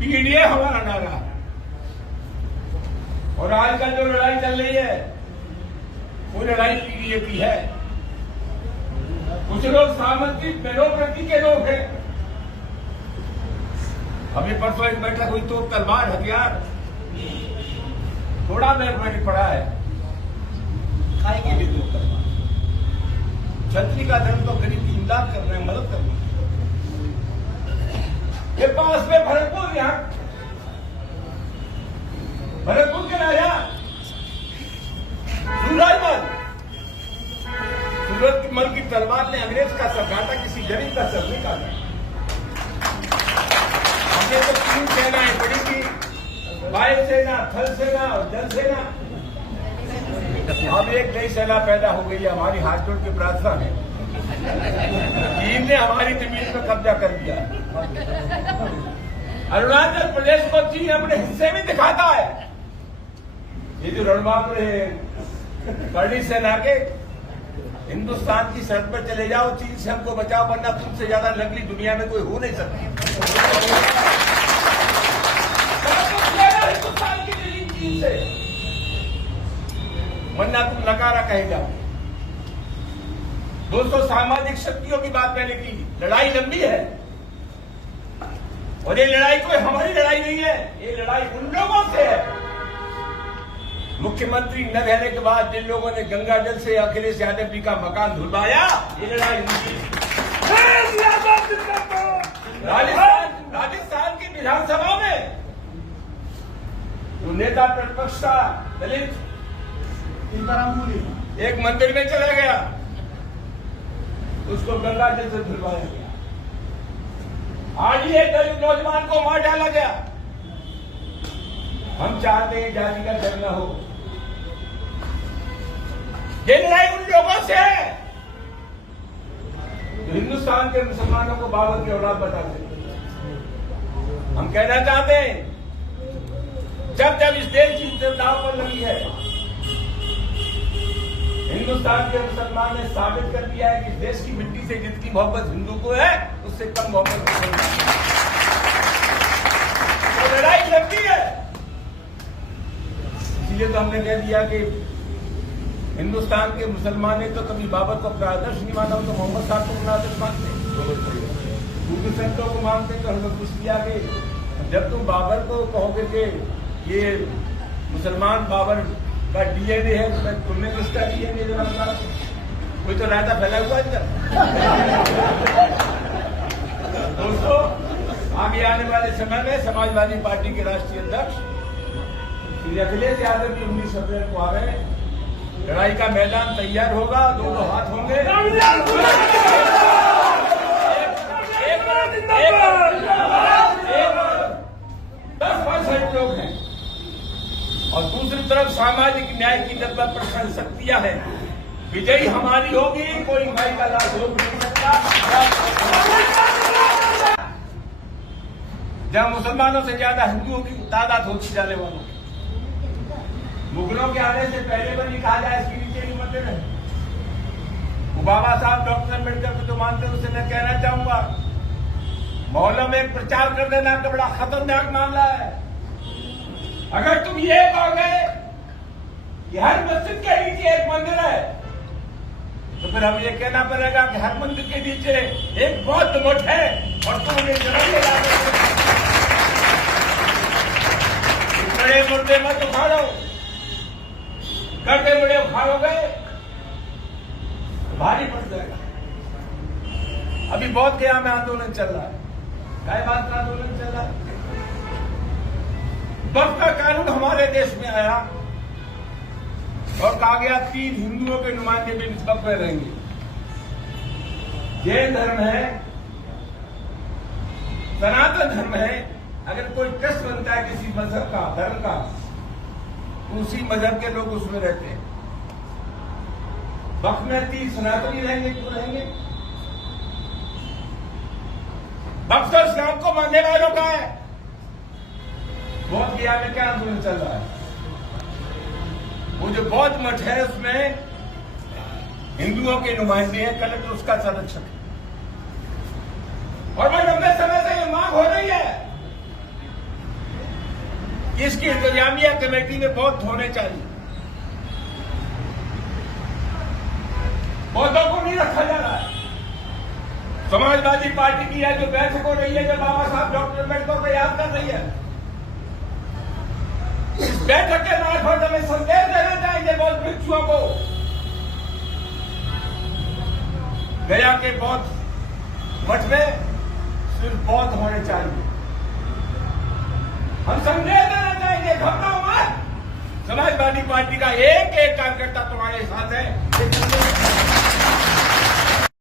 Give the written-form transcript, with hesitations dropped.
PDA हमारा नारा है। और आजकल जो लड़ाई चल रही है वो लड़ाई पीडीए की है। कुछ लोग सामाजिक डेमोक्रेसी के लोग हैं। अभी परसों एक बैठक हुई तो तलवार हथियार थोड़ा मैंने पढ़ा है, खाएंगे भी दो तलवार। छतरी का धर्म तो गरीब की इमदाद कर रहे हैं, मदद कर रहे हैं। ये पास में भरतपुर, यहाँ भरतपुर के राजा सूरजमल की तलवार ने अंग्रेज का सर काटा, किसी गरीब का सर नहीं काटा। हमने तो 3 सेनाएं पड़ी थी, वायु सेना, थल सेना और जल सेना। अब एक नई सेना पैदा हो गई है। हमारी हाथ जोड़ के प्रार्थना है, चीन ने हमारी जमीन पर कब्जा कर दिया। अरुणाचल प्रदेश को चीन अपने हिस्से में दिखाता है। ये जो रणबांकुर है करणी सेना के, हिंदुस्तान की सरहद पर चले जाओ, चीन से हमको बचाओ, वरना तुमसे ज्यादा नकली दुनिया में कोई हो नहीं सकता। हिंदुस्तान की जमीन चीन से, वरना तुम नकारा कहे जाओ। दोस्तों, सामाजिक शक्तियों की बात मैंने की। लड़ाई लंबी है और ये लड़ाई कोई हमारी लड़ाई नहीं है, ये लड़ाई उन लोगों से है। मुख्यमंत्री न रहने के बाद जिन लोगों ने गंगा जल से अखिलेश यादव जी का मकान धुलवाया, ये लड़ाई उनकी। राजस्थान की विधानसभा में तो नेता प्रतिपक्ष का दलित एक मंदिर में चला गया, उसको गंगा जल से धुलवाया गया। आज ही एक दलित नौजवान को मार डाला गया। हम चाहते हैं जाति का डर न हो। ये लड़ाई उन लोगों से है जो हिंदुस्तान के मुसलमानों को बाबर की औलाद बताते हैं। हम कहना चाहते हैं, जब जब इस देश की दाव पर लगी है, हिंदुस्तान के मुसलमान ने साबित कर दिया है कि देश की मिट्टी से जितनी मोहब्बत हिंदू को है, उससे कम मोहब्बत तो लड़ाई लंबी है। इसलिए तो हमने कह दिया कि हिंदुस्तान के मुसलमान ने तो कभी बाबर को अपना आदर्श नहीं माना, तो मोहम्मद साहब को अपना आदर्श मानते, दूसरे संतों को मानते। तो हमें पूछ लिया कि जब तुम बाबर को कहोगे कि ये मुसलमान बाबर का डीएनए है, तो तुमने किसका डीएनए जरा बता? कोई तो रायता फैला हुआ है। दोस्तों, आगे आने वाले समय में समाजवादी पार्टी के राष्ट्रीय अध्यक्ष श्री अखिलेश यादव जी 19 अप्रैल को आ रहे हैं। लड़ाई का मैदान तैयार होगा, दोनों हाथ होंगे। 10% लोग हैं और दूसरी तरफ सामाजिक न्याय की जज्बा पर शक्तियां हैं। विजयी हमारी होगी, कोई भाई का लाभ हो नहीं सकता। जहां मुसलमानों से ज्यादा हिंदुओं की तादाद होती जाने वालों की। मुगलों के आने से पहले पर नहीं कहा जाए इसके नीचे नहीं मंदिर है। वो बाबा साहब डॉक्टर अम्बेडकर को जो मानते हैं उससे मैं कहना चाहूंगा, मोहल्लों में एक प्रचार कर देना का बड़ा खतरनाक मामला है। अगर तुम ये कहोगे कि हर मस्जिद के नीचे एक मंदिर है, तो फिर हमें ये कहना पड़ेगा कि हर मंदिर के नीचे एक बौद्ध मठ है और तुम उन्हें जरूर बड़े मुर्दे मत उखाड़ो, गड्ढे बड़े उखाड़ोगे भारी पड़ जाएगा। अभी बौद्ध गया में आंदोलन चल रहा है, गाय बात का आंदोलन चल रहा है। वक्फ का कानून हमारे देश में आया और कहा गया 3 हिंदुओं के नुमाइंदे भी इस वक्फ में रहेंगे। जैन धर्म है, सनातन धर्म है। अगर कोई ट्रस्ट बनता है किसी मजहब का, धर्म का, तो उसी मजहब के लोग उसमें रहते हैं। वक्फ में 3 सनातनी रहेंगे, क्यों रहेंगे? वक्फ तो इस्लाम को मानने वालों का है। बौद्ध गया में क्या आंदोलन चल रहा है? वो जो बौद्ध मठ है उसमें हिंदुओं के नुमाइंदे हैं, कलेक्टर उसका संरक्षक है। और मैं लंबे समय से ये मांग हो रही है इसकी इंतजामिया कमेटी में बहुत होने चाहिए। पौधों को नहीं रखा जा रहा है। समाजवादी पार्टी की है जो बैठक हो रही है, जो बाबा साहब डॉक्टर अम्बेडकर को याद कर रही है, इस बैठक के मार्फत हमें संदेश देना चाहिए बौद्ध भिक्षुओं को। गया के बौद्ध मठ में सिर्फ बौद्ध होने चाहिए। हम संदेश देना चाहिए, घबराओ मत। समाजवादी पार्टी का एक एक कार्यकर्ता तुम्हारे साथ है।